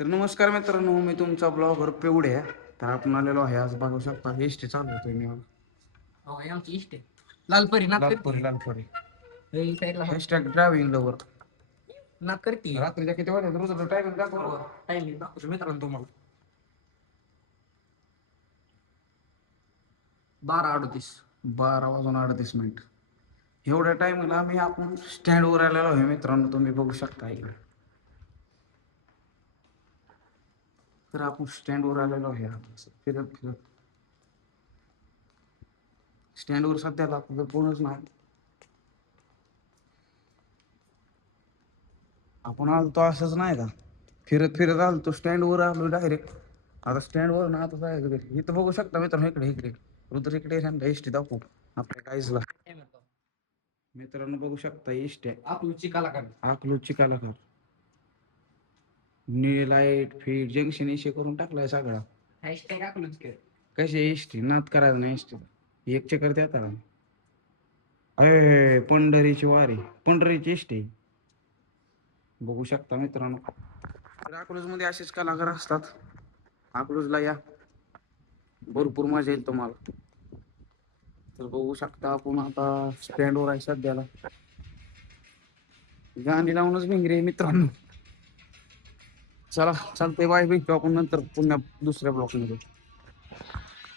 तर नमस्कार मित्रांनो, मी तुमचा ब्लॉगर पेवडे आहे. तर आपण आलेलो आहे, आज बघू शकता एस टी चालवतोय मी. हो हे आमची इष्ट आहे. लालपरी नाक लालपुरी करते लालपुरी हे साईडला हॅशटॅग ड्रायव्हिंग लवर. नाक करते रात्रीच्या किती वाजता रोज टायमिंग दाखव. टाइमिंग दाखवतो मित्रांनो तुम्हाला 12:38. 12 वाजून 38 मिनिट. एवढ्या टायमिंगला आम्ही आपण स्टँडवर आलेलो आहे मित्रांनो, तुम्ही बघू शकता इकडे. तर आपण स्टँडवर आलेलो आहे, आता असं फिरत फिरत. स्टँडवर सध्याला आपलं कोणच नाही. आपण आलतो असंच नाही का, फिरत फिरत आलतो स्टँडवर आलो डायरेक्ट. आता स्टँडवर ना आता जायचं घरी. इथं बघू शकता मित्रांनो, इकडे इकडे रुद्र इकडे एस टी दाखवू आपल्या काहीचला. काय म्हणतो मित्रांनो बघू शकता एस टी आपलूची कलाकार अकलूजची कलाकार. निळे लाईट फीट जंक्शन इशे करून टाकलाय सगळा. हॅशटॅग आपलूच कर कशी एस टी नाद करायला नाही एस टी एक चक्कर देता का. अय पंढरीची वारी, पंढरीची एस टी बघू शकता मित्रांनो. तर अकलूज मध्ये असेच कलाकार असतात. अकलूजला या, भरपूर मजा येईल तुम्हाला. तर बघू शकता आपण आता स्टँडवर आहे सध्याला. गाणी लावूनच भिंगरे मित्रांनो. चला चालतंय, बाय भेटू आपण नंतर पुन्हा दुसऱ्या ब्लॉकमध्ये.